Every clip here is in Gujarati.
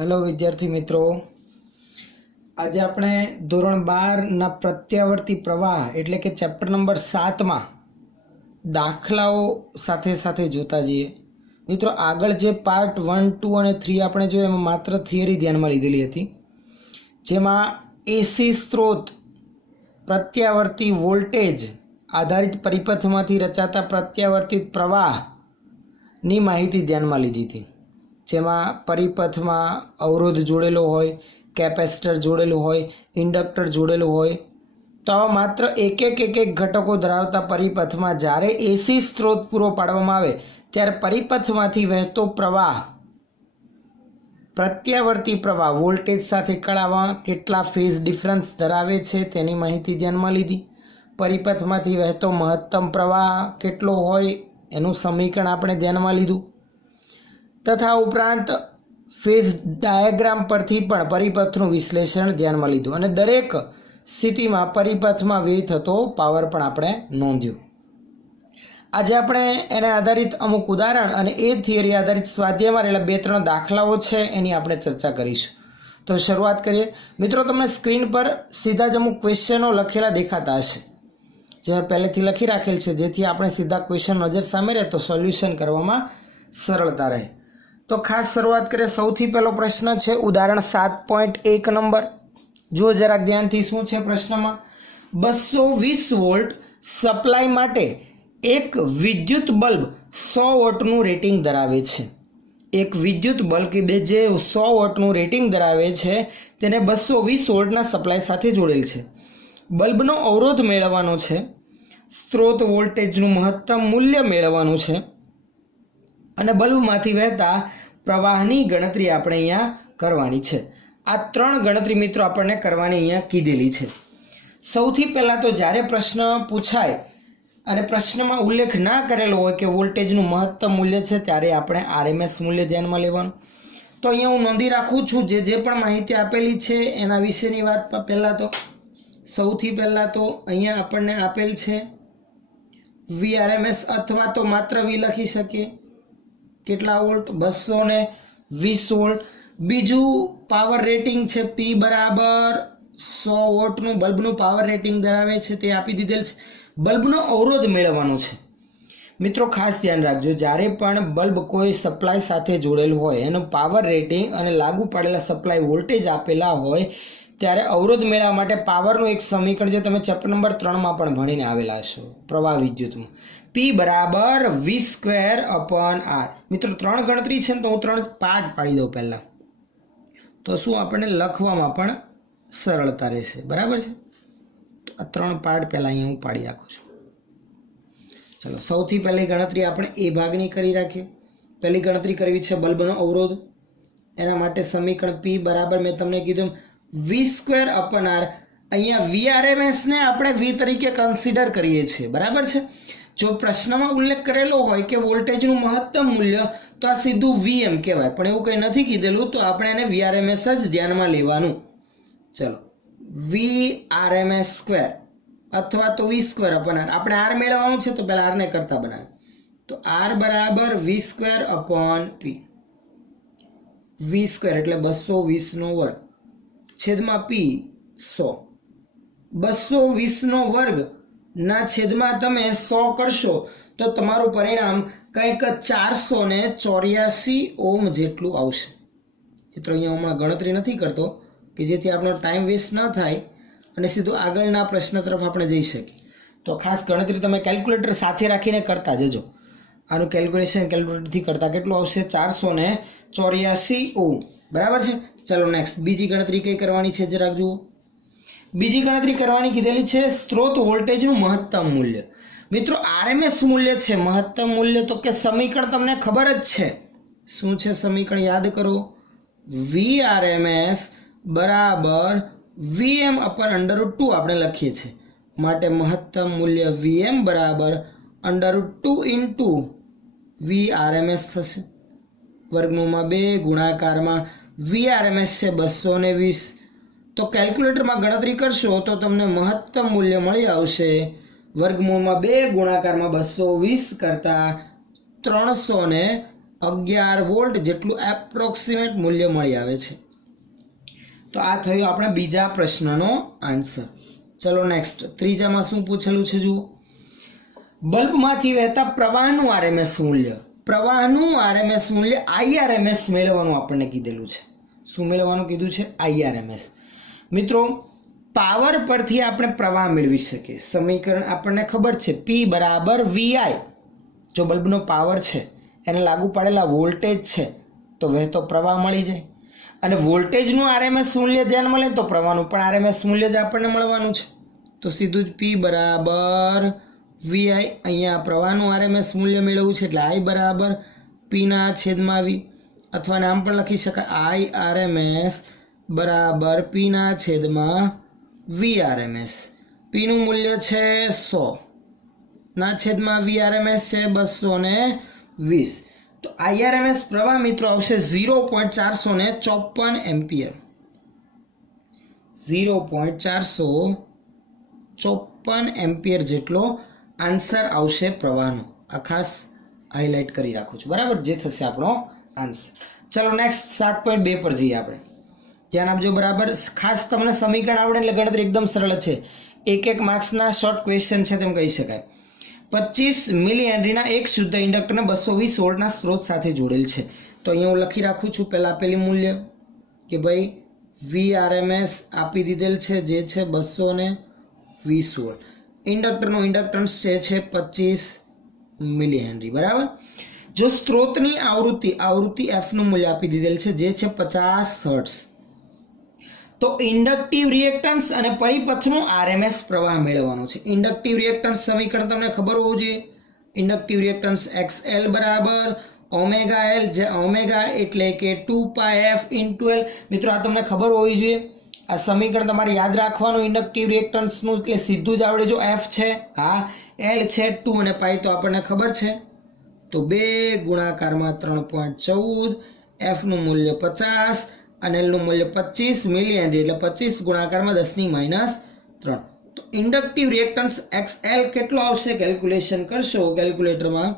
हेलो विद्यार्थी मित्रों, आज આપણે ધોરણ 12 ના પ્રત્યાવર્તી પ્રવાહ એટલે કે ચેપ્ટર નંબર 7 માં દાખલાઓ સાથે સાથે જોતા જઈએ। મિત્રો, આગળ જે પાર્ટ 1, 2 અને 3 આપણે જોયું એમાં માત્ર થિયરી ધ્યાનમાં લીધેલી હતી, જેમાં એસી સ્ત્રોત પ્રત્યાવર્તી વોલ્ટેજ આધારિત પરિપથમાંથી રચાતા પ્રત્યાવર્તિત પ્રવાહની માહિતી ધ્યાનમાં લીધી હતી, જેમાં પરિપથમાં અવરોધ જોડેલો હોય, કેપેસિટર જોડેલું હોય, ઇન્ડક્ટર જોડેલું હોય, તો માત્ર એક એક ઘટકો ધરાવતા પરિપથમાં જ્યારે એસી સ્ત્રોત પૂરો પાડવામાં આવે ત્યારે પરિપથમાંથી વહેતો પ્રવાહ પ્રત્યાવર્તી પ્રવાહ વોલ્ટેજ સાથે કળામાં કેટલા ફેઝ ડિફરન્સ ધરાવે છે તેની માહિતી ધ્યાનમાં લીધી। પરિપથમાંથી વહેતો મહત્તમ પ્રવાહ કેટલો હોય એનું સમીકરણ આપણે ધ્યાનમાં લીધું, તથા ઉપરાંત ફેઝ ડાયાગ્રામ પરથી પણ પરિપથનું વિશ્લેષણ ધ્યાનમાં લીધું અને દરેક સ્થિતિમાં પરિપથમાં વ્યય થતો પાવર પણ આપણે નોંધ્યો। આજે આપણે એના આધારિત અમુક ઉદાહરણ અને એ થિયરી આધારિત સ્વાધ્યાયમાં રહેલા 2-3 દાખલાઓ છે એની આપણે ચર્ચા કરીશું। તો શરૂઆત કરીએ। મિત્રો, તમને સ્ક્રીન પર સીધા જ અમુક ક્વેશ્ચનો લખેલા દેખાતા હશે, જે મેં પહેલેથી લખી રાખેલ છે, જેથી આપણે સીધા ક્વેશ્ચન નજર સામે રહે તો સોલ્યુશન કરવામાં સરળતા રહે। તો ખાસ શરૂઆત કરીએ। સૌથી પહેલો પ્રશ્ન છે ઉદાહરણ 7.1 નંબર। જો જરાક ધ્યાનથી શું છે પ્રશ્નમાં, 220 વોલ્ટ સપ્લાય માટે એક વિદ્યુત બલ્બ 100 વોટનું રેટિંગ ધરાવે છે। એક વિદ્યુત બલ્બ કે જે 100 વોટનું રેટિંગ ધરાવે છે તેને 220 વોલ્ટના સપ્લાય સાથે જોડેલ છે। બલ્બનો અવરોધ મેળવવાનો છે, સ્ત્રોત વોલ્ટેજનું મહત્તમ મૂલ્ય મેળવવાનું છે અને બલ્બમાંથી વહેતા પ્રવાહની ગણતરી આપણે અહીંયા કરવાની છે। આ 3 ગણતરી મિત્રો આપણને કરવાની અહીંયા કીધેલી છે। સૌથી પહેલાં તો જ્યારે પ્રશ્ન પૂછાય અને પ્રશ્નમાં ઉલ્લેખ ના કરેલો હોય કે વોલ્ટેજનું મહત્તમ મૂલ્ય છે, ત્યારે આપણે આરએમએસ મૂલ્ય ધ્યાનમાં લેવાનું। તો અહીંયા હું નોંધી રાખું છું જે પણ માહિતી આપેલી છે એના વિશેની વાત। પહેલાં તો સૌથી પહેલાં તો અહીંયા આપણને આપેલ છે વીઆરએમએસ, અથવા તો માત્ર વી લખી શકીએ, કેટલા વોલ્ટ, 220 વોલ્ટ। બીજું પાવર રેટિંગ છે પી બરાબર 100 વોટનું બલ્બનું પાવર રેટિંગ ધરાવે છે તે આપી દીધેલ છે। બલ્બનો અવરોધ મેળવવાનો છે। મિત્રો, ખાસ ધ્યાન રાખજો, જ્યારે પણ બલ્બ કોઈ સપ્લાય સાથે જોડેલું હોય એનું પાવર રેટિંગ અને લાગુ પાડેલા સપ્લાય વોલ્ટેજ આપેલા હોય ત્યારે અવરોધ મેળવવા માટે પાવરનું એક સમીકરણ જે તમે ચેપ્ટર નંબર 3 માં પણ ભણીને આવેલા છો પ્રવાહ વિદ્યુતમાં, P બરાબર V²/R। મિત્રો, 3 ગણતરી છે ને, તો હું 3 પાર્ટ પાડી દઉં પહેલા, તો શું આપણને લખવામાં પણ સરળતા રહેશે, બરાબર છે। તો આ 3 પાર્ટ પહેલા અહીંયા હું પાડી રાખું છું। ચલો, સૌથી પહેલી ગણતરી આપણે એ ભાગની કરી રાખીએ। પહેલી ગણતરી કરવી છે બલ્બનો અવરોધ, એના માટે સમીકરણ P બરાબર મેં તમને કીધું V²/R। અહીંયા VRMS ને આપણે V તરીકે કન્સિડર કરીએ છીએ, બરાબર છે। જો પ્રશ્નમાં ઉલ્લેખ કરેલો હોય કે વોલ્ટેજનું મહત્તમ મૂલ્ય, તો આ સીધું VM કહેવાય, પણ એવું કંઈ નથી કીધેલું, તો આપણે એને VRMS જ ધ્યાનમાં લેવાનું। ચલો, VRMS² અથવા તો V²/R, આપણે R મેળવવાનું છે તો પહેલા R ને કરતા બનાવે, તો R બરાબર V²/P। V² એટલે 220 નો વર્ગ છેદમાં P 100। 220 નો વર્ગ ના છેદમાં તમે 100 કરશો તો તમારું પરિણામ કંઈક 484 ઓહ્મ જેટલું આવશે। મિત્રો, અહીંયા હમણાં ગણતરી નથી કરતો કે જેથી આપણો ટાઈમ વેસ્ટ ન થાય અને સીધું આગળના પ્રશ્ન તરફ આપણે જઈ શકીએ। તો ખાસ ગણતરી તમે કેલ્ક્યુલેટર સાથે રાખીને કરતા જજો। આનું કેલ્ક્યુલેટરથી કરતા કેટલું આવશે? 484 ઓહ્મ, બરાબર છે। ચલો નેક્સ્ટ, બીજી ગણતરી કઈ કરવાની છે જરાક જુઓ। બીજી ગણતરી કરવાની કીધેલી છે સ્ત્રોત વોલ્ટેજનું મહત્તમ મૂલ્ય। મિત્રો, આરએમએસ મૂલ્ય છે મહત્તમ મૂલ્ય, તો કે સમીકરણ તમને ખબર જ છે, શું છે સમીકરણ યાદ કરો, VRMS બરાબર VM/√2 આપણે લખીએ છીએ, માટે મહત્તમ મૂલ્ય VM બરાબર √2 VRMS થશે, વર્ગમૂળમાં 2 ગુણાકારમાં VRMS છે 220। તો કેલ્ક્યુલેટરમાં ગણતરી કરશો તો તમને મહત્તમ મૂલ્ય મળી આવશે વર્ગમૂળમાં 2 ગુણાકારમાં 220 કરતા 300 11 વોલ્ટ જેટલું એપ્રોક્સિમેટ મૂલ્ય મળી આવે છે. તો આ થયો આપણા બીજા પ્રશ્નનો આન્સર. ચલો નેક્સ્ટ, ત્રીજામાં શું પૂછેલું છે જુઓ. બલ્બમાંથી વહેતા પ્રવાહનું આરએમએસ મૂલ્ય, પ્રવાહનું આરએમએસ મૂલ્ય આઈઆરએમએસ મેળવવાનું આપણને કીધેલું છે. શું મેળવવાનું કીધું છે? આઈઆરએમએસ. મિત્રો, પાવર પરથી આપણે પ્રવાહ મેળવી શકીએ. સમીકરણ આપણને ખબર છે, P બરાબર VI. જો બલ્બનો પાવર છે, એને લાગુ પાડેલા વોલ્ટેજ છે, તો વહેતો પ્રવાહ મળી જાય. અને વોલ્ટેજનું આરએમએસ મૂલ્ય ધ્યાનમાં લે તો પ્રવાહનું પણ આરએમએસ મૂલ્ય જ આપણને મળવાનું છે. તો સીધું જ P બરાબર VI. અહીંયા પ્રવાહનું આરએમએસ મૂલ્ય મેળવવું છે એટલે I બરાબર P/V, અથવા નામ પણ લખી શકાય IRMS બરાબર P/V RMS. P નું મૂલ્ય છે 100 VRMS છે 220. તો IRMS પ્રવાહ મિત્રો આવશે 0.454 એમ્પિયર. 0.454 એમ્પિયર જેટલો આન્સર આવશે પ્રવાહનો. આ ખાસ હાઇલાઇટ કરી રાખું છું, બરાબર, જે થશે આપણો આન્સર. ચલો નેક્સ્ટ 7.2 પર જઈએ આપણે. ધ્યાન આપજો, બરાબર. ખાસ તમને સમીકરણ આવડે એટલે ગણતરી એકદમ સરળ છે. એક માર્ક્સના શોર્ટ ક્વેશ્ચન છે તેમ કહી શકાય. 25 મિલી હેનરીના એક શુદ્ધ ઇન્ડક્ટરને 220 વોલ્ટના સ્ત્રોત સાથે જોડેલ છે. તો અહીંયા હું લખી રાખું છું પહેલા આપેલી મૂલ્ય કે ભાઈ VRMS આપી દીધેલ છે, જે છે 220 વોલ્ટ. ઇન્ડક્ટરનું ઇન્ડક્ટન્સ છે 25 મિલી હેનરી, બરાબર. જો સ્ત્રોતની આવૃત્તિ F નું મૂલ્ય આપી દીધેલ છે, જે છે 50 હર્ટ્ઝ. તો ઇન્ડક્ટિવ રિએક્ટન્સ અને પરિપથનું આરએમએસ પ્રવાહ મેળવવાનો છે. ઇન્ડક્ટિવ રિએક્ટન્સ સમીકરણ તમને ખબર હોવું જોઈએ. ઇન્ડક્ટિવ રિએક્ટન્સ XL બરાબર ઓમેગા L, જે ઓમેગા એટલે કે 2πf × L. મિત્રો, આ તમને ખબર હોવી જોઈએ. આ સમીકરણ તમારે યાદ રાખવાનું ઇન્ડક્ટિવ રિએક્ટન્સનું, એટલે સીધું જ આવડે. જો F છે, હા, L છે 2 અને π તો આપણને ખબર છે. તો 2 ગુણાકારમાં 3.14, F નું મૂલ્ય 50 અને L નું મૂલ્ય 25 મિલી હેનરી, એટલે 25 ગુણાકારમાં 10⁻3. તો ઇન્ડક્ટિવ રિએક્ટન્સ XL કેટલો આવશે? કેલ્ક્યુલેશન કરશો કેલ્ક્યુલેટરમાં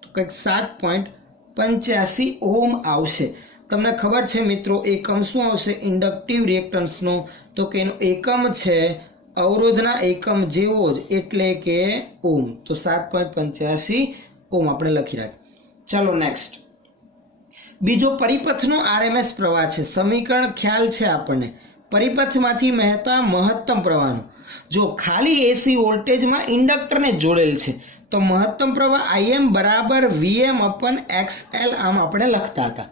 તો કંઈક 7.85 ઓહમ આવશે. તમને ખબર છે મિત્રો, એકમ શું આવશે ઇન્ડક્ટિવ રિએક્ટન્સનો? તો કે એનો એકમ છે અવરોધના એકમ જેવો જ, એટલે કે ઓહમ. તો 7.85 ઓહમ આપણે લખી રાખીએ. ચલો નેક્સ્ટ, બીજો પરિપથનો આરએમએસ પ્રવાહ છે. સમીકરણ ખ્યાલ છે આપણને, પરિપથમાંથી વહેતા મહત્તમ પ્રવાહનો. જો ખાલી એસી વોલ્ટેજમાં ઇન્ડક્ટરને જોડેલ છે તો મહત્તમ પ્રવાહ IM બરાબર VM/XL આમ આપણે લખતા હતા.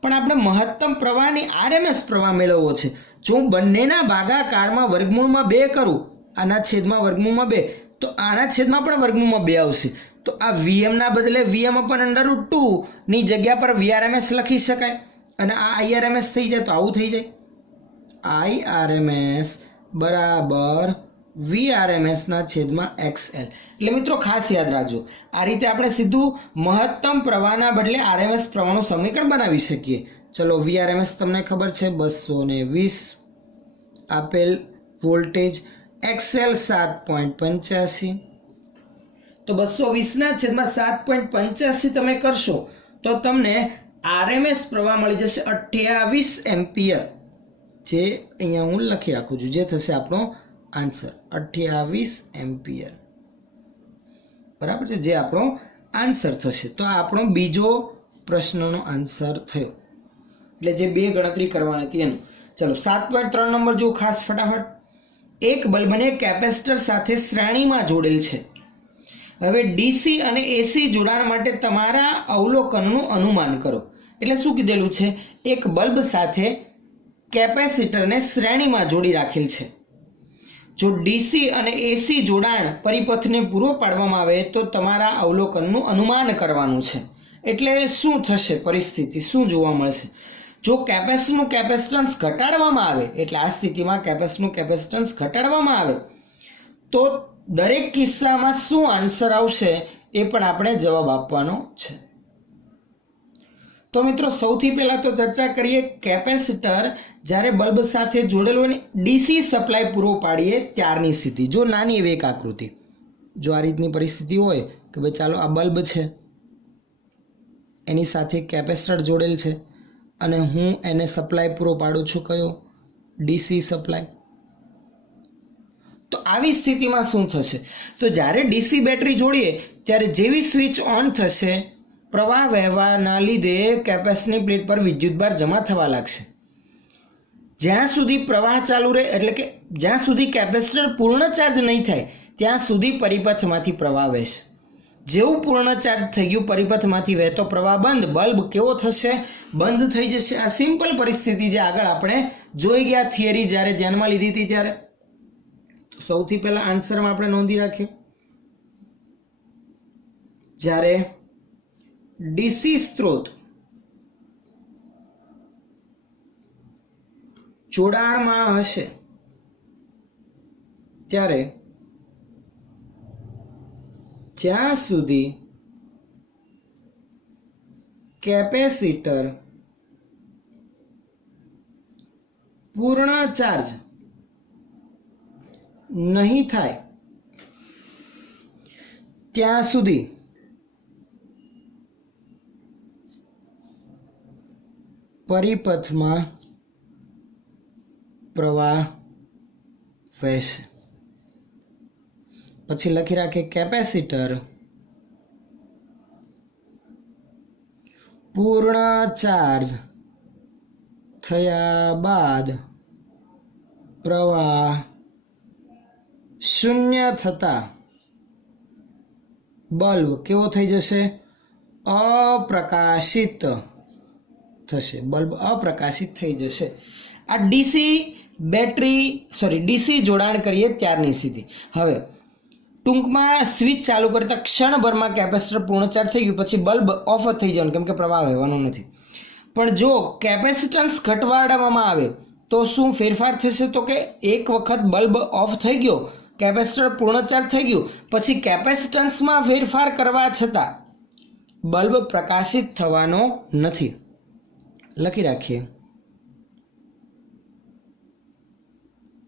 પણ આપણે મહત્તમ પ્રવાહની આરએમએસ પ્રવાહ મેળવવો છે. જો હું બંનેના ભાગાકારમાં વર્ગમૂળમાં 2 કરું, આના છેદમાં વર્ગમૂળમાં 2, તો આના છેદમાં પણ વર્ગમૂળમાં 2 આવશે. તો આ VM ના બદલે VM/√2 ની જગ્યા પર VRMS લખી શકાય અને આ IRMS થઈ જાય. તો આવું થઈ જાય, IRMS બરાબર VRMS ના છેદમાં XL. એટલે મિત્રો ખાસ યાદ રાખજો, આ રીતે આપણે સીધું મહત્તમ પ્રવાહના બદલે RMS પ્રવાહનું સમીકરણ બનાવી શકીએ. ચલો, VRMS તમને ખબર છે 220 આપેલ વોલ્ટેજ, XL 7.85. તો 220 ના છેદમાં 7.85 તમે કરશો તો તમને આરએમએસ પ્રવાહ મળી જશે 28 એમ્પિયર, જે અહીંયા હું લખી રાખું છું, જે થશે આપણો આન્સર 28 એમ્પિયર, બરાબર છે, જે આપણો આન્સર થશે. તો આ આપણો બીજો પ્રશ્નનો આન્સર થયો. એટલે જે 2 ગણતરી કરવાની હતી એનું. ચલો 7.3 નંબર જો ખાસ ફટાફટ. એક બલ્બને કેપેસિટર સાથે શ્રેણીમાં જોડેલ છે. હવે ડીસી અને એસી જોડાણ માટે તમારા અવલોકનનું અનુમાન કરો. એટલે શું કીધેલું છે? એક બલ્બ સાથે કેપેસિટરને શ્રેણીમાં જોડી રાખેલ છે. જો ડીસી અને એસી જોડાણ પરિપથને પૂરો પાડવામાં આવે તો તમારા અવલોકનનું અનુમાન કરવાનું છે. એટલે શું થશે પરિસ્થિતિ, શું જોવા મળશે? જો કેપેસિટરનું કેપેસિટન્સ ઘટાડવામાં આવે, એટલે આ સ્થિતિમાં કેપેસિટરનું કેપેસિટન્સ ઘટાડવામાં આવે તો દરેક કિસ્સામાં શું આન્સર આવશે એ પણ આપણે જવાબ આપવાનો છે. તો મિત્રો સૌથી પહેલા તો ચર્ચા કરીએ કેપેસિટર જ્યારે બલ્બ સાથે જોડેલો હોય ડીસી સપ્લાય પૂરો પાડીએ ત્યારની સ્થિતિ. જો નાની એવી એક આકૃતિ, જો આ રીતની પરિસ્થિતિ હોય કે ભાઈ ચાલો આ બલ્બ છે, એની સાથે કેપેસિટર જોડેલ છે અને હું એને સપ્લાય પૂરો પાડું છું કયો ડીસી સપ્લાય. તો આવી સ્થિતિમાં શું થશે તો જ્યારે ડીસી બેટરી જોડીએ ત્યારે જેવી સ્વિચ ઓન થશે પ્રવાહ વહેવાના લીધે કેપેસિટરની પ્લેટ પર વિદ્યુતભાર જમા થવા લાગશે. જ્યાં સુધી પ્રવાહ ચાલુ રહે એટલે કે જ્યાં સુધી કેપેસિટર પૂર્ણ ચાર્જ નહીં થાય ત્યાં સુધી પરિપથમાંથી પ્રવાહ વહેશે. જેવું પૂર્ણ ચાર્જ થઈ ગયું પરિપથમાંથી વહેતો પ્રવાહ બંધ, બલ્બ કેવો થશે બંધ થઈ જશે. આ સિમ્પલ પરિસ્થિતિ જે આગળ આપણે જોઈ ગયા થિયરી જ્યારે ધ્યાનમાં લીધી હતી ત્યારે. સૌથી પહેલા આન્સરમાં આપણે નોંધી રાખીએ જ્યારે ડીસી સ્ત્રોત જોડાણમાં હશે ત્યારે જ્યાં સુધી કેપેસિટર પૂર્ણ ચાર્જ નહીં થાય ત્યાં સુધી પરિપથમાં પ્રવાહ વહેશે. પછી લખી રાખીએ કેપેસિટર પૂર્ણ ચાર્જ થયા બાદ પ્રવાહ શૂન્ય થતા બલ્બ કેવો થઈ જશે અપ્રકાશિત થશે. બલ્બ અપ્રકાશિત થઈ જશે. આ ડીસી જોડાણ કરીએ ત્યારની સ્થિતિ. હવે ટૂંકમાં સ્વિચ ચાલુ કરતા ક્ષણભરમાં કેપેસિટર પૂર્ણ ચાર્જ થઈ ગયું પછી બલ્બ ઓફ થઈ જવાનું કેમ કે પ્રવાહ વહેવાનો નથી. પણ જો કેપેસિટન્સ ઘટાડવામાં આવે તો શું ફેરફાર થશે તો કે એક વખત બલ્બ ઓફ થઈ ગયો કેપેસિટર પૂર્ણ ચાર્જ થઈ ગયું પછી કેપેસિટન્સમાં ફેરફાર કરવા છતાં બલ્બ પ્રકાશિત થવાનો નથી. લખી રાખીએ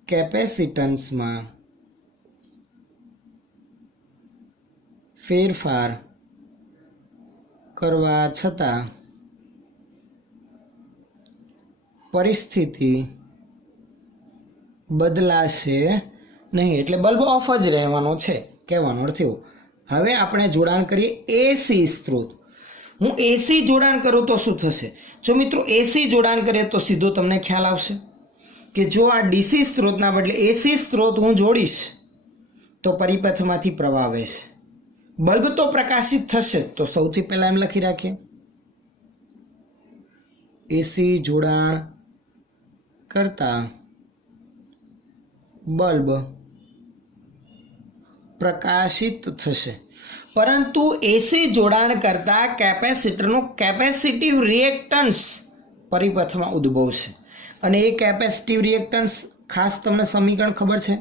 કેપેસિટન્સમાં ફેરફાર કરવા છતાં પરિસ્થિતિ બદલાશે નહીં એટલે બલ્બ ઓફ જ રહેવાનો છે કહેવાનો અર્થ એવો. હવે આપણે જોડાણ કરીએ એસી સ્ત્રોત. હું એસી જોડાણ કરું તો શું થશે? જો મિત્રો એસી જોડાણ કરીએ તો સીધો તમને ખ્યાલ આવશે કે જો આ ડીસી સ્ત્રોતના બદલે એસી સ્ત્રોત હું જોડીશ તો પરિપથમાંથી પ્રવાહ વહેશે. બલ્બ તો પ્રકાશિત થશે. તો સૌથી પહેલા એમ લખી રાખીએ એસી જોડાણ કરતા બલ્બ પ્રકાશિત થશે પરંતુ એસી જોડાણ કરતા કેપેસિટરનું કેપેસિટિવ રિએક્ટન્સ પરિપથમાં ઉદ્ભવશે અને એ કેપેસિટિવ રિએક્ટન્સ ખાસ તમને સમીકરણ ખબર છે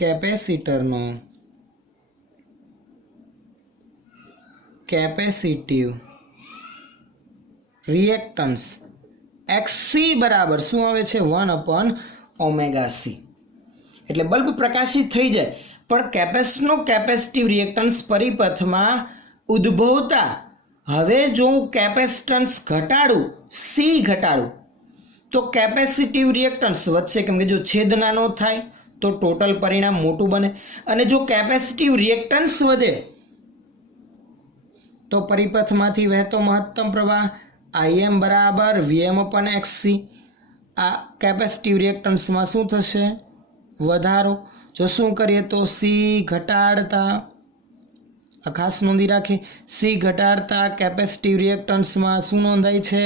કેપેસિટરનો કેપેસિટિવ રિએક્ટન્સ XC બરાબર શું આવે છે 1/ωc. એટલે બલ્બ પ્રકાશિત થઈ જાય પણ કેપેસિટરનો કેપેસિટિવ રિએક્ટન્સ પરિપથમાં ઉદ્ભવતા હવે જો હું કેપેસિટન્સ ઘટાડું સી ઘટાડું તો કેપેસિટિવ રિએક્ટન્સ વધશે કેમ કે જો છેદ નાનો થાય તો ટોટલ પરિણામ મોટું બને અને જો કેપેસિટિવ રિએક્ટન્સ વધે તો પરિપથમાંથી વહેતો મહત્તમ પ્રવાહ Im બરાબર Vm/XC. આ કેપેસિટિવ રિએક્ટન્સમાં શું થશે વધારો. જો શું કરીએ તો સી ઘટાડતા ખાસ નોંધી રાખીએ સી ઘટાડતા કેપેસિટિવ રિએક્ટન્સમાં શું નોંધાય છે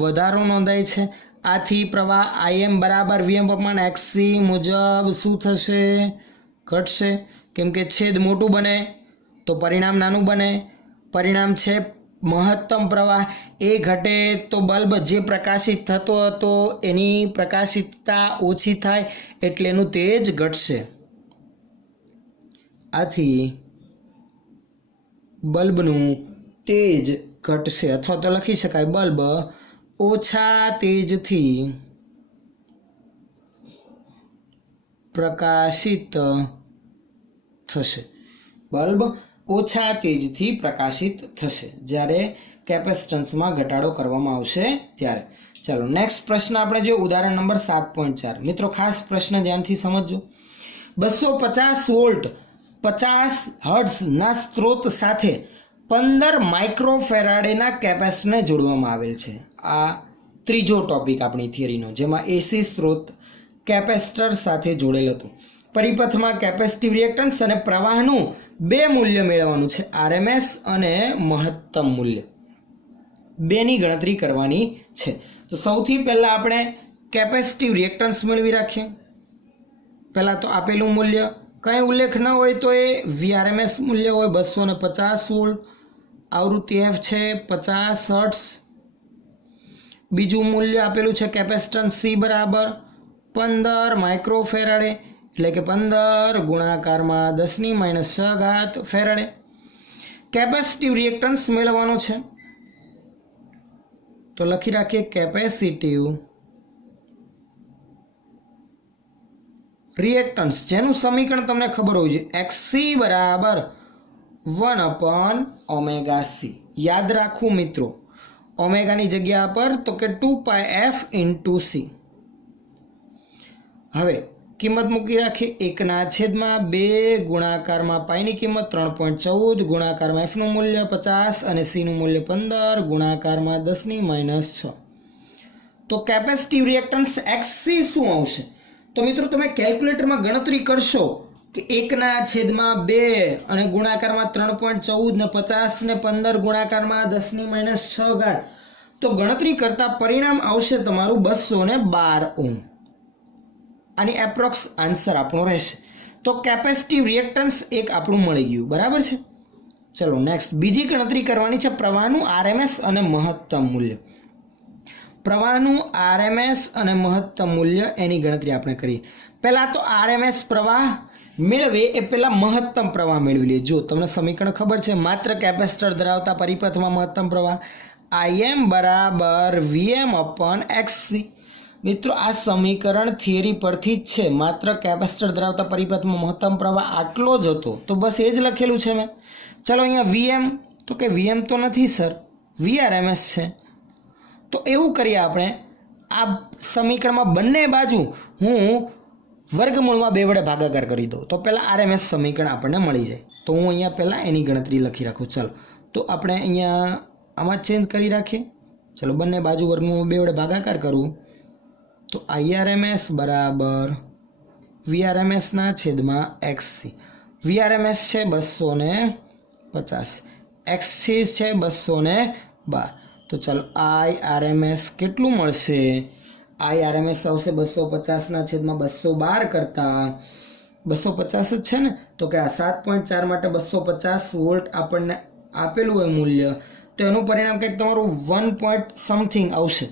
વધારો નોંધાય છે. આથી પ્રવાહ Im બરાબર Vm/XC મુજબ શું થશે ઘટશે કેમ કે છેદ મોટું બને તો પરિણામ નાનું બને. પરિણામ છે મહત્તમ પ્રવાહ એ ઘટે તો બલ્બ જે પ્રકાશિત થતો હતો એની પ્રકાશિતતા ઓછી થાય એટલે એનું તેજ ઘટશે. આથી બલ્બનું તેજ ઘટશે અથવા તો લખી શકાય બલ્બ ઓછા તેજથી પ્રકાશિત થશે. બલ્બ ઓછા તેજથી પ્રકાશિત થશે જ્યારે કેપેસિટન્સમાં ઘટાડો કરવામાં આવશે ત્યારે. ચાલો નેક્સ્ટ પ્રશ્ન આપણે જો ઉદાહરણ નંબર 7.4. મિત્રો ખાસ પ્રશ્ન ધ્યાનથી સમજજો. 250 વોલ્ટ 50 હર્ટ્ઝના સ્ત્રોત સાથે 15 માઇક્રોફેરાડેના કેપેસિટરને જોડવામાં આવેલ છે. આ ત્રીજો ટોપિક આપણી થિયરીનો, જેમાં એસી સ્ત્રોત કેપેસિટર સાથે જોડેલ હતું. પરિપથમાં કેપેસિટિવ રિએક્ટન્સ અને પ્રવાહનું બે મૂલ્ય મેળવવાનું છે, આરએમએસ અને મહત્તમ મૂલ્ય. બેની ગણતરી કરવાની છે. તો સૌથી પહેલા આપણે કેપેસિટિવ રિએક્ટન્સ મેળવી રાખીએ. પહેલા તો આપેલું મૂલ્ય કંઈ ઉલ્લેખ ન હોય તો એ વીઆરએમએસ મૂલ્ય હોય 250 વોલ્ટ, આવૃત્તિ એફ છે 50 હર્ટ્ઝ. બીજું મૂલ્ય આપેલું છે કેપેસિટન્સ સી બરાબર 15 માઇક્રોફેરાડે, એટલે કે 15 ગુણાકારમાં 10⁻⁶ ફેરાડે. કેપેસિટિવ રિએક્ટન્સ મેળવવાનો છે, તો લખી રાખીએ કેપેસિટિવ રિએક્ટન્સ, જેનું સમીકરણ તમને ખબર હોવું જોઈએ, XC બરાબર 1/ωc. યાદ રાખવું મિત્રો, ઓમેગાની જગ્યા પર તો કે 2πf × c. હવે કિંમત મૂકી રાખીએ 1/2 ગુણાકારમાં પાઈની કિંમત 3.14 ગુણાકારમાં એફનું મૂલ્ય 50 અને સીનું મૂલ્ય 15 ગુણાકારમાં 10⁻⁶. તો કેપેસિટિવ રિએક્ટન્સ XC શું આવશે? તો મિત્રો તમે કેલ્ક્યુલેટરમાં ગણતરી કરશો કે 1/2 અને ગુણાકારમાં 3.14 ને 50 ને 15 ગુણાકારમાં 10⁻⁶. તો ગણતરી કરતા પરિણામ આવશે તમારું 212 ઓહ્મ. આની એપ્રોક્સ આન્સર આપણો રહેશે. તો કેપેસિટિવ રિએક્ટન્સ એક આપણું મળી ગયું, બરાબર છે. ચલો નેક્સ્ટ બીજી ગણતરી કરવાની છે, પ્રવાહનું આરએમએસ અને મહત્તમ મૂલ્ય. પ્રવાહનું આરએમએસ અને મહત્તમ મૂલ્ય એની ગણતરી આપણે કરીએ. પહેલા તો આરએમએસ પ્રવાહ મેળવીએ એ પહેલા મહત્તમ પ્રવાહ મેળવી લઈએ. જો તમને સમીકરણ ખબર છે, માત્ર કેપેસિટર ધરાવતા પરિપથમાં મહત્તમ પ્રવાહ IM બરાબર VM/XC. મિત્રો આ સમીકરણ થિયરી પરથી જ છે. માત્ર કેપેસિટર ધરાવતા પરિપથમાં મહત્તમ પ્રવાહ આટલો જ હતો, તો બસ એ જ લખેલું છે મેં. ચલો અહીંયા VM, તો કે VM તો નથી સર, VRMS છે. તો એવું કરીએ આપણે, આ સમીકરણમાં બંને બાજુ હું વર્ગમૂળમાં 2 વડે ભાગાકાર કરી દઉં, તો પહેલાં આરએમએસ સમીકરણ આપણને મળી જાય. તો હું અહીંયા પહેલાં એની ગણતરી લખી રાખું. ચાલો તો આપણે અહીંયા આમાં ચેન્જ કરી રાખીએ. ચલો બંને બાજુ વર્ગમૂળમાં 2 વડે ભાગાકાર કરવું, તો IRMS બરાબર VRMS/XC. VRMS છે 250, XC છે 212. તો ચાલો IRMS કેટલું મળશે? IRMS આવશે 250/212 કરતાં 250 જ છે ને, તો કે આ 7.4 માટે 250 વોલ્ટ આપણને આપેલું હોય મૂલ્ય, તો એનું પરિણામ કંઈક તમારું 1 સમથિંગ આવશે.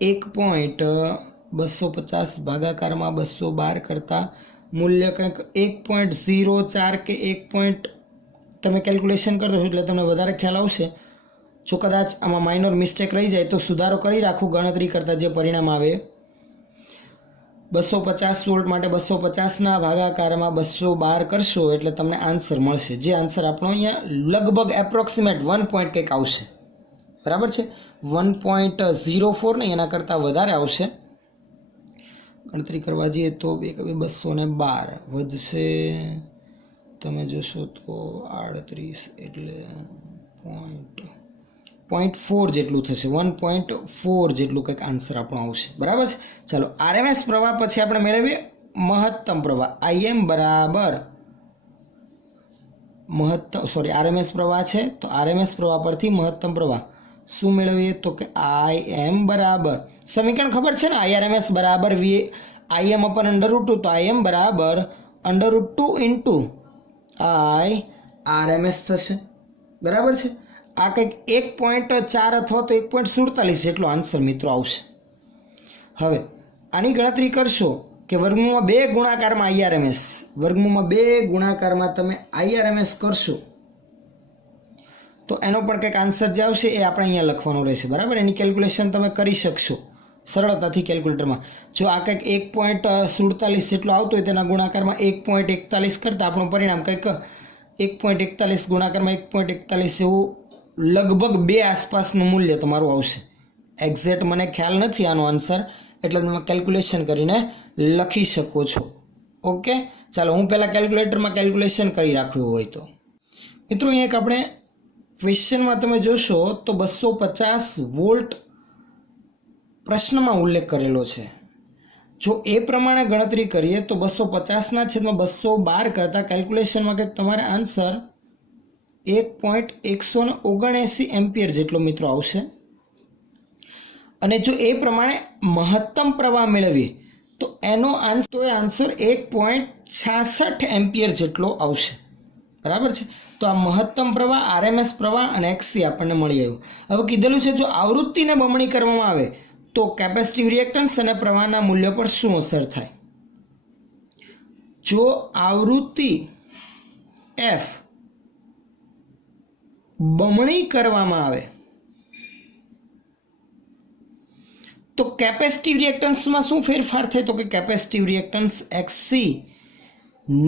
1.250 ભાગાકારમાં 212 કરતાં મૂલ્ય કંઈક 1.04 કે 1. તમે કેલ્ક્યુલેશન કરશો એટલે તમને વધારે ખ્યાલ આવશે. જો કદાચ આમાં માઇનોર મિસ્ટેક રહી જાય તો સુધારો કરી રાખું ગણતરી કરતાં જે પરિણામ આવે. 250 વોલ્ટ માટે 250ના ભાગાકારમાં 212 કરશો એટલે તમને આન્સર મળશે, જે આન્સર આપણો અહીંયા લગભગ એપ્રોક્સિમેટ 1 પોઈન્ટ કંઈક આવશે, બરાબર છે. 1.04 નહીં, એના કરતાં વધારે આવશે. ગણતરી કરવા જઈએ તો 212 વધશે, તમે જોશો તો 38 એટલે 0.4 જેટલું થશે. 1.4 જેટલું કંઈક આન્સર આપણો આવશે, બરાબર છે. ચાલો આરએમએસ પ્રવાહ પછી આપણે મેળવીએ મહત્તમ પ્રવાહ. IM બરાબર આરએમએસ પ્રવાહ છે, તો આરએમએસ પ્રવાહ પરથી મહત્તમ પ્રવાહ શું મેળવીએ? તો કે IM બરાબર, સમીકરણ ખબર છે ને, IRMS બરાબર IM/√2. તો IM બરાબર √2 × IRMS થશે, બરાબર છે. આ કંઈક 1.4 અથવા તો 1.47 જેટલો આન્સર મિત્રો આવશે. હવે આની ગણતરી કરશો કે વર્ગમૂળમાં 2 ગુણાકારમાં IRMS, વર્ગમૂળમાં 2 ગુણાકારમાં તમે IRMS કરશો તો એનો પણ કંઈક આન્સર જે આવશે એ આપણે અહીંયા લખવાનું રહેશે, બરાબર. એની કેલ્ક્યુલેશન તમે કરી શકશો સરળતાથી કેલ્ક્યુલેટરમાં. જો આ કંઈક 1.47 જેટલો આવતો હોય તેના ગુણાકારમાં 1.41 કરતાં આપણું પરિણામ કંઈક 1.41 ગુણાકારમાં 1.41 એવું લગભગ 2 આસપાસનું મૂલ્ય તમારું આવશે. એક્ઝેક્ટ મને ખ્યાલ નથી આનો આન્સર, એટલે તમે કેલ્ક્યુલેશન કરીને લખી શકો છો. ઓકે, ચાલો હું પહેલાં કેલ્ક્યુલેટરમાં કેલ્ક્યુલેશન કરી રાખ્યું હોય તો. મિત્રો અહીંયા એક આપણે ક્વેશ્ચનમાં તમે જોશો તો 250 વોલ્ટ પ્રશ્નમાં ઉલ્લેખ કરેલો છે. જો એ પ્રમાણે ગણતરી કરીએ તો 250/212 કરતાં કેલ્ક્યુલેશનમાં કે તમારે આન્સર 1.179 એમ્પિયર જેટલો મિત્રો આવશે. અને જો એ પ્રમાણે મહત્તમ પ્રવાહ મેળવીએ તો એનો આન્સર 1.66 એમ્પિયર જેટલો આવશે. બરાબર છે. તો આ મહત્તમ પ્રવાહ, આરએમએસ પ્રવાહ અને એક્સસી આપણને મળી આવ્યું. હવે કીધેલું છે જો આવૃત્તિને બમણી કરવામાં આવે તો કેપેસિટિવ રિએક્ટન્સ અને પ્રવાહના મૂલ્ય પર શું અસર થાય. જો આવૃત્તિ એફ બમણી કરવામાં આવે તો કેપેસિટિવ રિએક્ટન્સમાં શું ફેરફાર થાય, તો કે કેપેસિટિવ રિએક્ટન્સ એક્સસી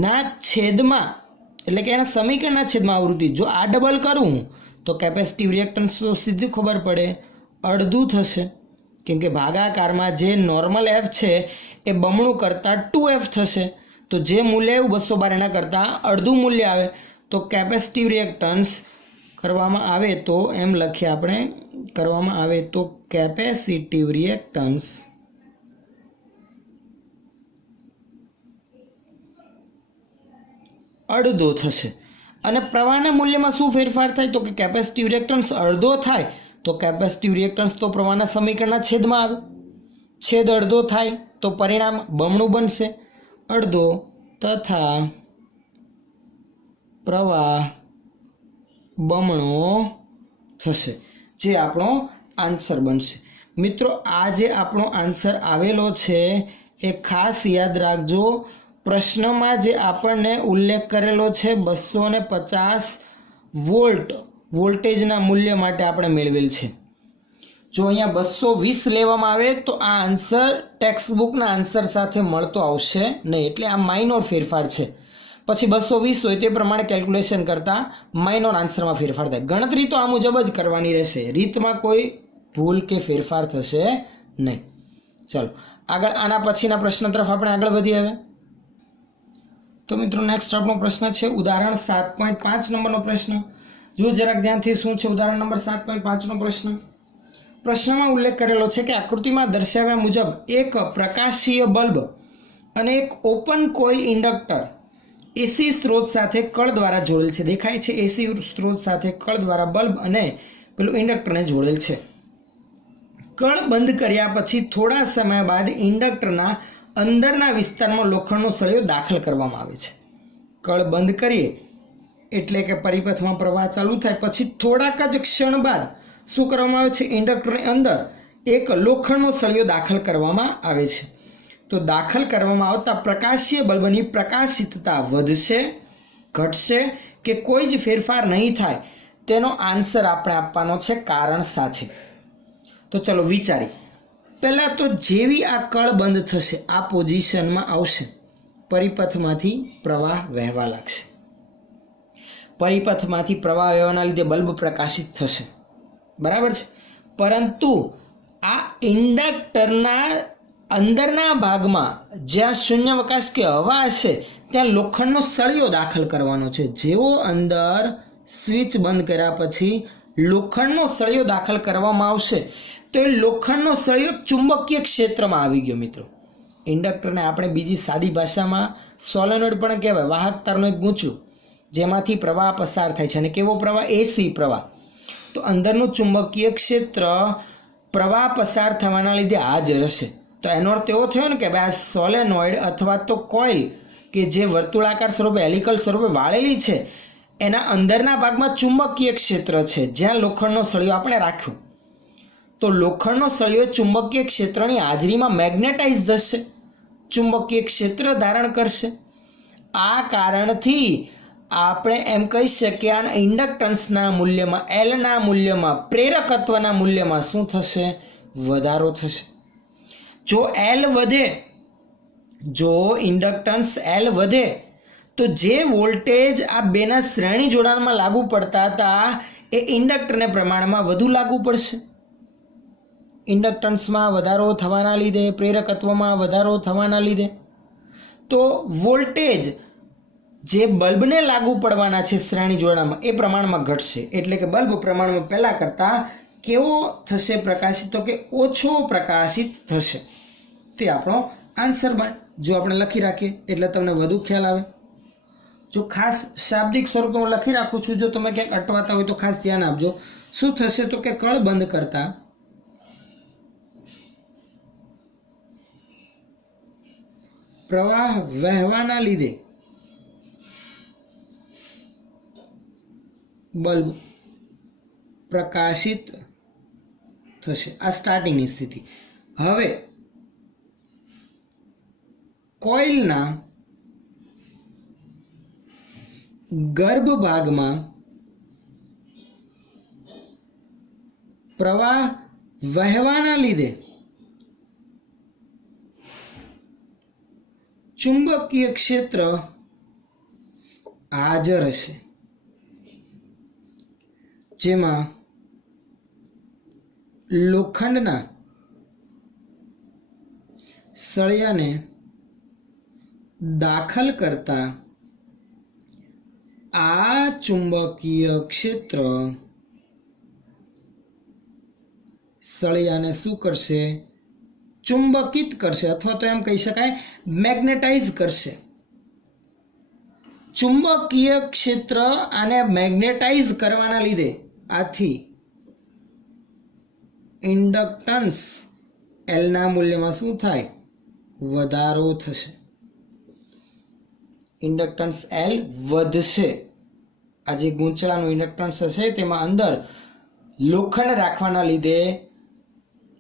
ના છેદમાં, એટલે કે એના સમીકરણના છેદમાં આવૃત્તિ, જો આ ડબલ કરું તો કેપેસિટિવ રિએક્ટન્સ તો સીધું ખબર પડે અડધું થશે, કેમ કે ભાગાકારમાં જે નોર્મલ એફ છે એ બમણું કરતાં 2f થશે. તો જે મૂલ્ય આવ્યું 212 એના કરતાં અડધું મૂલ્ય આવે. તો કેપેસિટિવ રિએક્ટન્સ કરવામાં આવે તો એમ લખીએ આપણે, કરવામાં આવે તો કેપેસિટિવ રિએક્ટન્સ અડધો થશે. અને પ્રવાહના મૂલ્યમાં શું ફેરફાર થાય, તો કે કેપેસિટિવ રિએક્ટન્સ અડધો થાય તો કેપેસિટિવ રિએક્ટન્સ તો પ્રવાહના સમીકરણના છેદમાં આવે, છેદ અડધો થાય તો પરિણામ બમણું બનશે, અડધો તથા પ્રવાહ બમણો થશે, જે આપણો આન્સર બનશે. મિત્રો આ જે આપણો આન્સર આવેલો છે એ ખાસ યાદ રાખજો. પ્રશ્નમાં જે આપણને ઉલ્લેખ કરેલો છે 250 વોલ્ટ વોલ્ટેજના મૂલ્ય માટે આપણે મેળવેલ છે. જો અહીંયા 220 લેવામાં આવે તો આ આન્સર ટેક્સ્ટબુકના આન્સર સાથે મળતો આવશે નહીં, એટલે આ માઇનોર ફેરફાર છે. પછી 220 હોય તે પ્રમાણે કેલ્ક્યુલેશન કરતાં માઇનોર આન્સરમાં ફેરફાર થાય. ગણતરી તો આ મુજબ જ કરવાની રહેશે, રીતમાં કોઈ ભૂલ કે ફેરફાર થશે નહીં. ચાલો આગળ આના પછીના પ્રશ્ન તરફ આપણે આગળ વધીએ. હવે તો મિત્રો નેક્સ્ટ આપણો પ્રશ્ન છે ઉદાહરણ 7.5 નંબરનો પ્રશ્ન. જો જરાક ધ્યાનથી શું છે ઉદાહરણ નંબર 7.5નો પ્રશ્ન. પ્રશ્નમાં ઉલ્લેખ કરેલો છે કે આકૃતિમાં દર્શાવ્યા મુજબ એક પ્રકાશીય બલ્બ અને એક ઓપન કોઇલ ઇન્ડક્ટર એસી સ્ત્રોત સાથે કળ દ્વારા જોડેલ છે. દેખાય છે એસી સ્ત્રોત સાથે કળ દ્વારા બલ્બ અને પેલું ઇન્ડક્ટરને જોડેલ છે. કળ બંધ કર્યા પછી થોડા સમય બાદ ઇન્ડક્ટરના અંદરના વિસ્તારમાં લોખંડનો સળિયો દાખલ કરવામાં આવે છે. કળ બંધ કરીએ એટલે કે પરિપથમાં પ્રવાહ ચાલુ થાય પછી થોડાક જ ક્ષણ બાદ શું કરવામાં આવે છે, ઇન્ડક્ટરની અંદર એક લોખંડનો સળિયો દાખલ કરવામાં આવે છે. તો દાખલ કરવામાં આવતા પ્રકાશીય બલ્બની પ્રકાશિતતા વધશે, ઘટશે કે કોઈ જ ફેરફાર નહીં થાય, તેનો આન્સર આપણે આપવાનો છે કારણ સાથે. તો ચલો વિચારી. પહેલાં તો જેવી આ કળ બંધ થશે આ પોઝિશનમાં આવશે, પરિપથમાંથી પ્રવાહ વહેવા લાગશે. પરિપથમાંથી પ્રવાહ વહેવાના લીધે બલ્બ પ્રકાશિત થશે, બરાબર છે. પરંતુ આ ઇન્ડક્ટરના અંદરના ભાગમાં જ્યાં શૂન્યાવકાશ કે હવા હશે ત્યાં લોખંડનો સળિયો દાખલ કરવાનો છે. જેવો અંદર સ્વિચ બંધ કર્યા પછી લોખંડનો સળિયો દાખલ કરવામાં આવશે તો એ લોખંડનો સળિયો ચુંબકીય ક્ષેત્રમાં આવી ગયો. મિત્રો ઇન્ડક્ટરને આપણે બીજી સાદી ભાષામાં સોલેનોઇડ પણ કહેવાય, વાહક તારનું એક ગૂંચળું જેમાંથી પ્રવાહ પસાર થાય છે. અને કેવો પ્રવાહ? એસી પ્રવાહ. તો અંદરનું ચુંબકીય ક્ષેત્ર પ્રવાહ પસાર થવાના લીધે હાજર હશે. તો એનો અર્થ એવો થયો ને કે ભાઈ આ સોલેનોઇડ અથવા તો કોઇલ કે જે વર્તુળાકાર સ્વરૂપે હેલિકલ સ્વરૂપે વાળેલી છે એના અંદરના ભાગમાં ચુંબકીય ક્ષેત્ર છે, જ્યાં લોખંડનો સળિયો આપણે રાખ્યો. તો લોખંડનો સળિયો ચુંબકીય ક્ષેત્રની હાજરીમાં મેગ્નેટાઇઝ થશે, ચુંબકીય ક્ષેત્ર ધારણ કરશે. આ કારણથી આપણે એમ કહી શકીએ આ ઇન્ડક્ટન્સના મૂલ્યમાં, એલના મૂલ્યમાં, પ્રેરકત્વના મૂલ્યમાં શું થશે? વધારો થશે. જો એલ વધે, જો ઇન્ડક્ટન્સ એલ વધે તો તો જે વોલ્ટેજ આ બેના શ્રેણી જોડાણમાં લાગુ પડતા હતા એ ઇન્ડક્ટરને પ્રમાણમાં વધુ લાગુ પડશે. ઇન્ડક્ટન્સમાં વધારો થવાના લીધે, પ્રેરકત્વમાં વધારો થવાના લીધે તો વોલ્ટેજ જે બલ્બને લાગુ પડવાના છે શ્રેણી જોડાણમાં એ પ્રમાણમાં ઘટશે. એટલે કે બલ્બ પ્રમાણમાં પહેલા કરતાં કેવો થશે પ્રકાશિત? તો કે ઓછો પ્રકાશિત થશે. તે આપણો આન્સર બને. જો આપણે લખી રાખીએ એટલે તમને વધુ ખ્યાલ આવે. જો ખાસ શાબ્દિક સ્વરૂપમાં હું લખી રાખું છું, જો તમે ક્યાંક અટવાતા હોય તો ખાસ ધ્યાન આપજો. શું થશે? તો કે કળ બંધ કરતા પ્રવાહ વહેવાના લીધે બલ્બ પ્રકાશિત થશે. આ સ્ટાર્ટિંગની સ્થિતિ. હવે કોઇલના ગર્ભ ભાગમાં પ્રવાહ વહેવાના લીધે ચુંબકીય ક્ષેત્ર હાજર હશે, જેમાં લોખંડના સળિયાને દાખલ કરતા આ ચુંબકીય ક્ષેત્ર સળિયાને શું કરશે? ચુંબકિત કરશે, અથવા તો એમ કહી શકાય મેગ્નેટાઇઝ કરશે. ચુંબકીય ક્ષેત્ર આને મેગ્નેટાઇઝ કરવાના લીધે આથી ઇન્ડક્ટન્સ L ના મૂલ્યમાં શું થાય? વધારો થશે. ઇન્ડક્ટન્સ L વધશે. આ જે ગૂંચળાનું ઇન્ડક્ટન્સ હશે તેમાં અંદર લોખંડ રાખવાના લીધે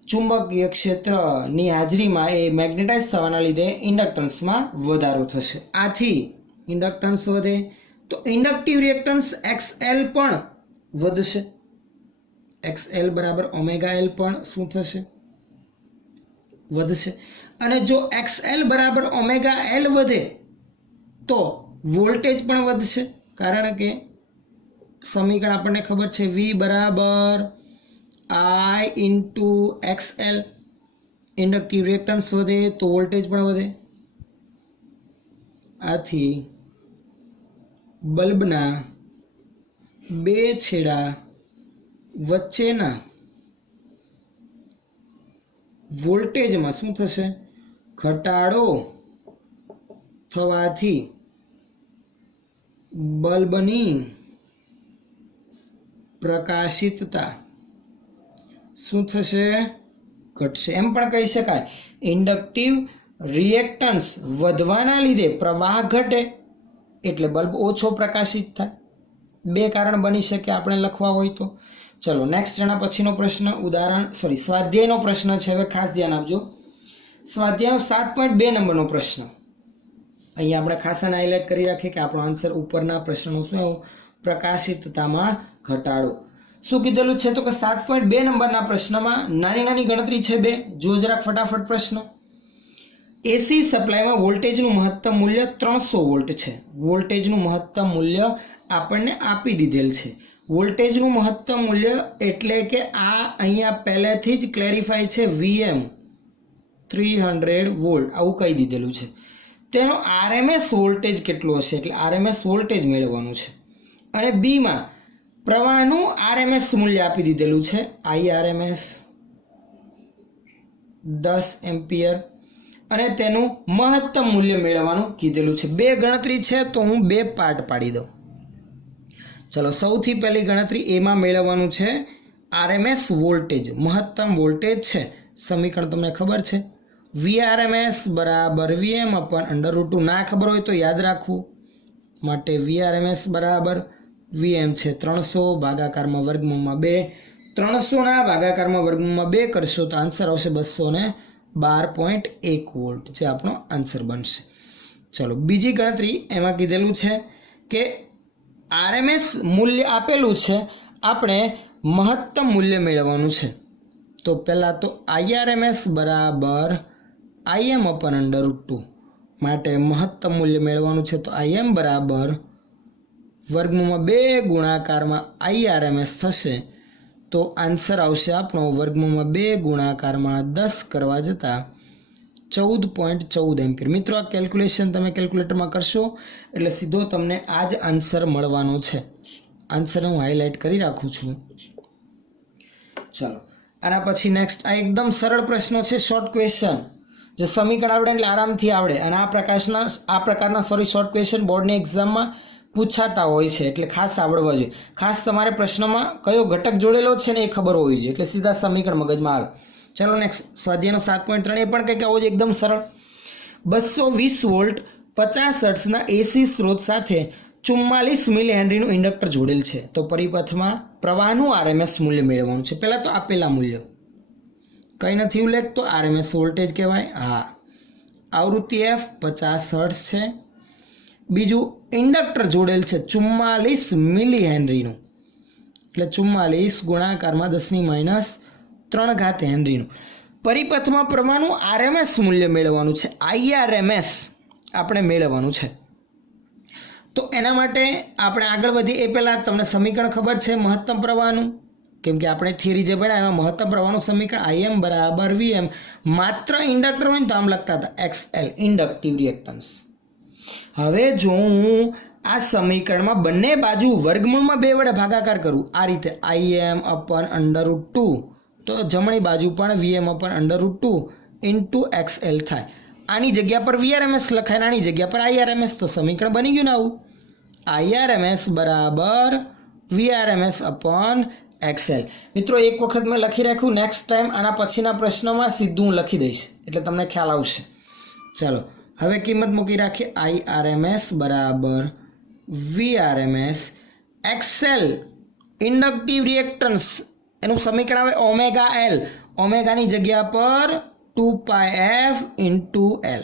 ચુંબકીય ક્ષેત્રની હાજરીમાં એ મેગ્નેટાઇઝ થવાના લીધે ઇન્ડક્ટન્સમાં વધારો થશે. આથી ઇન્ડક્ટન્સ વધે તો ઇન્ડક્ટિવ રિએક્ટન્સ XL પણ વધશે. XL બરાબર ઓમેગા L પણ શું થશે? વધશે. અને જો XL બરાબર ઓમેગા L વધે તો વોલ્ટેજ પણ વધશે, કારણ કે સમીકરણ આપણને ખબર છે V બરાબર I into XL. Inductive reactance વધે તો વોલ્ટેજ પણ વધે. આથી બલ્બના બે છેડા વચ્ચેના વોલ્ટેજમાં શું થશે? ઘટાડો થવાથી બલ્બની પ્રકાશિતતા શું થશે? ઘટશે. એમ પણ કહી શકાય ઇન્ડક્ટિવ રિએક્ટન્સ વધવાના લીધે પ્રવાહ ઘટે એટલે બલ્બ ઓછો પ્રકાશિત થાય. બે કારણ બની શકે આપણે લખવા હોય તો. ચલો નેક્સ્ટ એના પછીનો પ્રશ્ન સ્વાધ્યાયનો પ્રશ્ન છે. હવે ખાસ ધ્યાન આપજો. સ્વાધ્યાયનો 7.2 નંબરનો પ્રશ્ન. અહીંયા આપણે ખાસ હાઇલાઇટ કરી રાખીએ કે આપણો આન્સર ઉપરના પ્રશ્નનો શું આવ્યો? પ્રકાશિતતામાં ઘટાડો. શું કીધેલું છે? તો કે 7.2 નંબરના પ્રશ્નમાં નાની નાની ગણતરી છે બે. જો જરાક ફટાફટ પ્રશ્ન. એસી સપ્લાયમાં વોલ્ટેજનું મહત્તમ મૂલ્ય 300 વોલ્ટ છે. વોલ્ટેજનું મહત્તમ મૂલ્ય આપણને આપી દીધેલ છે. વોલ્ટેજનું મહત્તમ મૂલ્ય એટલે કે આ અહીંયા પહેલેથી જ ક્લેરિફાય છે VM 300 વોલ્ટ આવું કહી દીધેલું છે. તેનો RMS વોલ્ટેજ કેટલો હશે? એટલે RMS વોલ્ટેજ મેળવવાનું છે. અને બીમાં પ્રવાહનું RMS મૂલ્ય આપી દીધેલું છે IRMS 10 એમ્પિયર અને તેનું મહત્તમ મૂલ્ય મેળવવાનું કીધેલું છે. બે ગણતરી છે તો હું બે પાર્ટ પાડી દઉં. ચલો સૌથી પહેલી ગણતરી એમાં મેળવવાનું છે RMS વોલ્ટેજ, મહત્તમ વોલ્ટેજ છે. સમીકરણ તમને ખબર છે VRMS બરાબર VM અપન √2. ના ખબર હોય તો યાદ રાખવું માટે VRMS બરાબર VM છે 300 ભાગાકારમાં વર્ગમૂળમાં 2. 300 ના ભાગાકારમાં વર્ગમૂળમાં 2 કરશો તો આન્સર આવશે 212.1 વોલ્ટ, જે આપણો આન્સર બનશે. ચલો બીજી ગણતરી એમાં કીધેલું છે કે RMS મૂલ્ય આપેલું છે, આપણે મહત્તમ મૂલ્ય મેળવવાનું છે. તો પહેલાં તો IRMS બરાબર IM અપન √2. માટે મહત્તમ મૂલ્ય મેળવવાનું છે તો IM બરાબર વર્ગમૂળમાં 2 ગુણાકારમાં IRMS થશે તો આન્સર આવશે આપણો વર્ગમૂળમાં 2 ગુણાકારમાં 10 કરવા જતાં 14.14 એમ્પિયર. મિત્રો આ કેલ્ક્યુલેશન તમે કેલ્ક્યુલેટરમાં કરશો એટલે સીધો તમને આ જ આન્સર મળવાનો છે. આન્સર હું હાઇલાઇટ કરી રાખું છું. ચાલો આના પછી નેક્સ્ટ આ એકદમ સરળ પ્રશ્નો છે, શોર્ટ ક્વેશ્ચન જે સમીકરણ આવડે એટલે આરામથી આવડે અને આ પ્રકારના શોર્ટ ક્વેશ્ચન બોર્ડની એક્ઝામમાં પૂછાતા હોય છે એટલે ખાસ આવડવા જોઈએ. ખાસ તમારે પ્રશ્નમાં કયો ઘટક જોડેલો છે ને એ ખબર હોવી જોઈએ એટલે સીધા સમીકરણ મગજમાં આવે. ચલો નેક્સ્ટ સ્વાધ્યાયનો 7.3 એ પણ કંઈક આવો જ એકદમ સરળ. 220 વોલ્ટ 50 હર્ટ્ઝના એસી સ્ત્રોત સાથે 44 મિલી હેનરીનું ઇન્ડક્ટર જોડેલ છે તો પરિપથમાં પ્રવાહનું RMS મૂલ્ય મેળવવાનું છે. પહેલાં તો આપેલા મૂલ્ય કંઈ નથી ઉલ્લેખ તો RMS વોલ્ટેજ કહેવાય. હા, આવૃત્તિ F 50 હર્ટ્ઝ છે. બીજું ઇન્ડક્ટર જોડેલ છે 44 મિલી હેનરીનું એટલે 44 ગુણાકારમાં 10⁻³ હેનરીનું. પરિપથમાં પ્રવાહનું RMS મૂલ્ય મેળવવાનું છે, IRMS આપણે મેળવવાનું છે. તો એના માટે આપણે આગળ વધીએ એ પહેલાં તમને સમીકરણ ખબર છે મહત્તમ પ્રવાહનું, કેમ કે આપણે થિયરી જે ભણ્યા એમાં મહત્તમ પ્રવાહનું સમીકરણ IM બરાબર VM. માત્ર ઇન્ડક્ટર હોય ને તો આમ લખતા હતા XL ઇન્ડક્ટિવ રિએક્ટન્સ. હવે જો હું આ સમીકરણમાં બંને બાજુ વર્ગમૂળમાં 2 વડે ભાગાકાર કરું આ રીતે IM/√2 તો જમણી બાજુ પણ VM/√2 ઇન્ટુ XL થાય. આની જગ્યા પર VRMS લખાય ને આની જગ્યા પર IRMS તો સમીકરણ બની ગયું ને આવું. IRMS બરાબર VRMS/XL. મિત્રો એક વખત મેં લખી રાખ્યું, નેક્સ્ટ ટાઈમ આના પછીના પ્રશ્નમાં સીધું હું લખી દઈશ એટલે તમને ખ્યાલ આવશે. ચાલો હવે કિંમત મૂકી રાખીએ IRMS બરાબર VRMS. XL ઇન્ડક્ટિવ રિએક્ટન્સ એનું સમીકરણ આવે ωL. ઓમેગાની જગ્યા પર 2πf × L.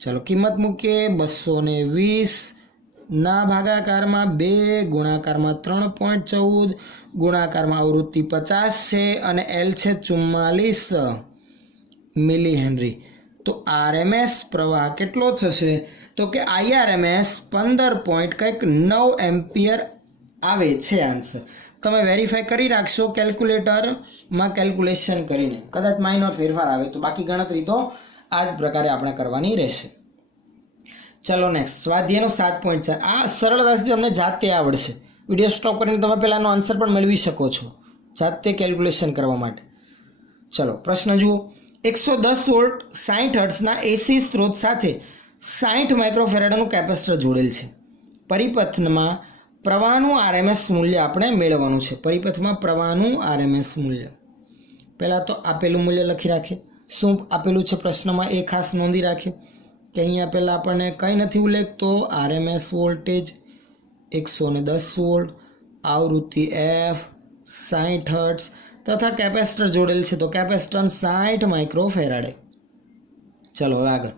ચલો કિંમત મૂકીએ 220 ના ભાગાકારમાં 2 ગુણાકારમાં 3.14 ગુણાકારમાં આવૃત્તિ 50 છે અને L છે 44 મિલી હેનરી. તો RMS પ્રવાહ કેટલો થશે તો કે IRMS 15.9 એમ્પિયર આવે છે આન્સર. તમે વેરીફાઈ કરી રાખશો કેલ્ક્યુલેટરમાં કેલ્ક્યુલેશન કરીને, કદાચ માઇનોર ફેરફાર આવે તો બાકી ગણતરી તો આ જ પ્રકારે આપણે કરવાની રહેશે. ચલો નેક્સ્ટ સ્વાધ્યાયનો 7.4. આ સરળતાથી તમને જાતે આવડશે. વિડીયો સ્ટોપ કરીને તમે પહેલાંનો આન્સર પણ મેળવી શકો છો જાતે કેલ્ક્યુલેશન કરવા માટે. ચલો પ્રશ્ન જુઓ. 110 વોલ્ટ 60 હર્ટ્ઝના એસી સ્ત્રોત સાથે 60 માઇક્રોફેરાડનું કેપેસિટર જોડેલ છે. પરિપથમાં પ્રવાહનું RMS મૂલ્ય આપણે મેળવવાનું છે. પરિપથમાં પ્રવાહનું RMS મૂલ્ય પહેલાં તો આપેલું મૂલ્ય લખી રાખીએ. શું આપેલું છે પ્રશ્નમાં એ ખાસ નોંધી રાખીએ કે અહીંયા પહેલાં આપણને કંઈ નથી ઉલ્લેખ તો RMS વોલ્ટેજ 110 વોલ્ટ, આવૃત્તિ F 60 હર્ટ્ઝ તથા કેપેસિટર જોડેલ છે તો કેપેસિટન્સ 60 માઇક્રોફેરાડે. ચલો હવે આગળ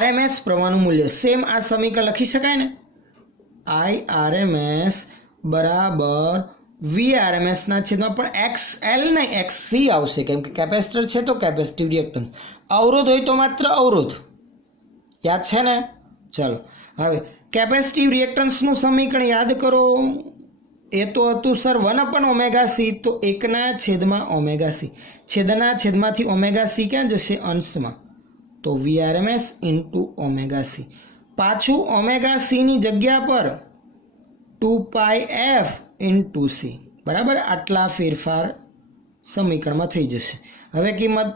RMS પ્રવાહનું મૂલ્ય સેમ આ સમીકરણ લખી શકાય ને. IRMS બરાબર VRMS ના છેદમાં પણ XL નહીં XC આવશે કેમ કે કેપેસિટર છે તો કેપેસિટિવ રિએક્ટન્સ. અવરોધ હોય તો માત્ર અવરોધ, યાદ છે ને. ચલો હવે કેપેસિટિવ રિએક્ટન્સનું સમીકરણ યાદ કરો. એ તો હતું સર 1/ωc તો 1/ωc. છેદના છેદમાંથી ωc ક્યાં જશે અંશમાં તો VRMS × ωc. પાછું ωc ની જગ્યા પર 2πf × c બરાબર. આટલા ફેરફાર સમીકરણમાં થઈ જશે. હવે કિંમત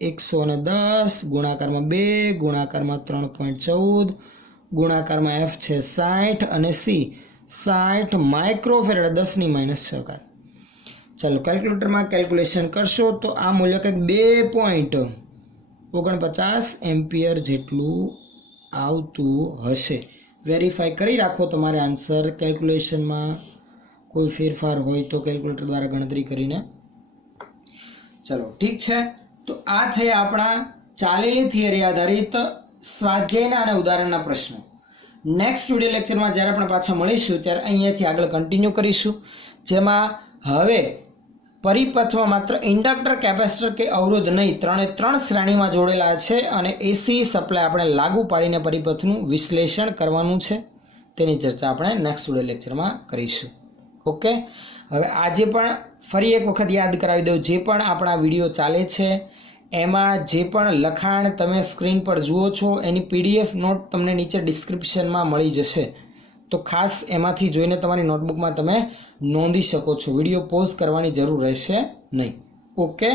110 ગુણાકારમાં 2 ગુણાકારમાં 3.14 ગુણાકારમાં F છે 60 અને C 60 માઇક્રોફેરાડ 10⁻⁶. ચાલો કેલ્ક્યુલેટરમાં કેલ્ક્યુલેશન કરશો તો આ મૂલ્ય કંઈક 2.49 એમ્પિયર જેટલું આવતું હશે. વેરીફાઈ કરી રાખો તમારે આન્સર કેલ્ક્યુલેશનમાં કોઈ ફેરફાર હોય તો કેલ્ક્યુલેટર દ્વારા ગણતરી કરીને. ચલો ઠીક છે. તો આ થયા આપણા ચાલેલી થિયરી આધારિત સ્વાધ્યાયના અને ઉદાહરણના પ્રશ્નો. નેક્સ્ટ વિડીયો લેક્ચરમાં જ્યારે આપણે પાછા મળીશું ત્યારે અહીંયાથી આગળ કન્ટિન્યુ કરીશું, જેમાં હવે પરિપથમાં માત્ર ઇન્ડક્ટર, કેપેસિટર કે અવરોધ નહીં, 3 શ્રેણીમાં જોડેલા છે અને એસી સપ્લાય આપણે લાગુ પાડીને પરિપથનું વિશ્લેષણ કરવાનું છે. તેની ચર્ચા આપણે નેક્સ્ટ વિડિયો લેક્ચરમાં કરીશું. ઓકે, હવે આજે પણ ફરી એક વખત યાદ કરાવી દઉં, જે પણ આપણા વિડીયો ચાલે છે એમાં જે પણ લખાણ તમે સ્ક્રીન પર જુઓ છો એની PDF નોટ તમને નીચે ડિસ્ક્રિપ્શનમાં મળી જશે. તો ખાસ એમાંથી જોઈને તમારી નોટબુકમાં તમે નોંધી શકો છો. વિડીયો પોઝ કરવાની જરૂર રહેશે નહીં. ઓકે.